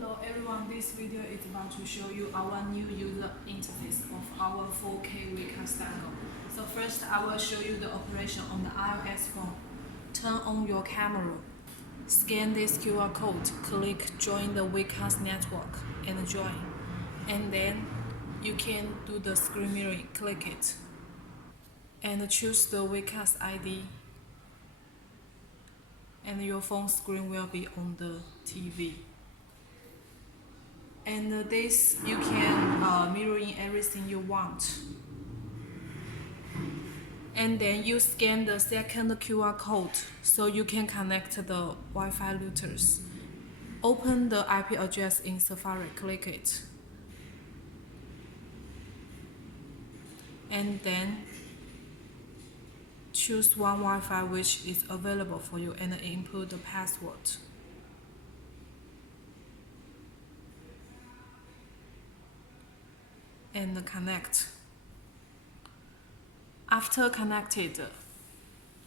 Hello everyone, this video is about to show you our new user interface of our 4K webcast dongle. So first I will show you the operation on the iOS phone. Turn on your camera, scan this QR code, click join the webcast network and join. And then you can do the screen mirroring, click it. And choose the webcast ID. And your phone screen will be on the TV. And this you can mirror in everything you want. And then you scan the second QR code so you can connect the Wi-Fi routers. Open the IP address in Safari, click it. And then choose one Wi-Fi which is available for you and input the password. And connect. After connected,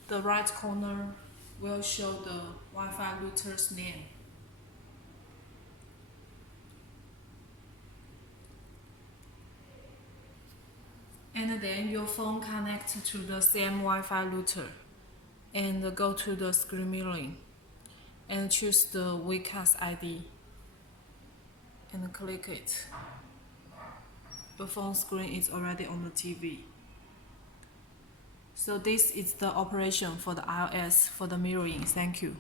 the right corner will show the Wi-Fi router's name. And then your phone connects to the same Wi-Fi router and go to the screen mirroring and choose the webcast ID and click it. Your phone screen is already on the TV. So this is the operation for the iOS for the mirroring. Thank you.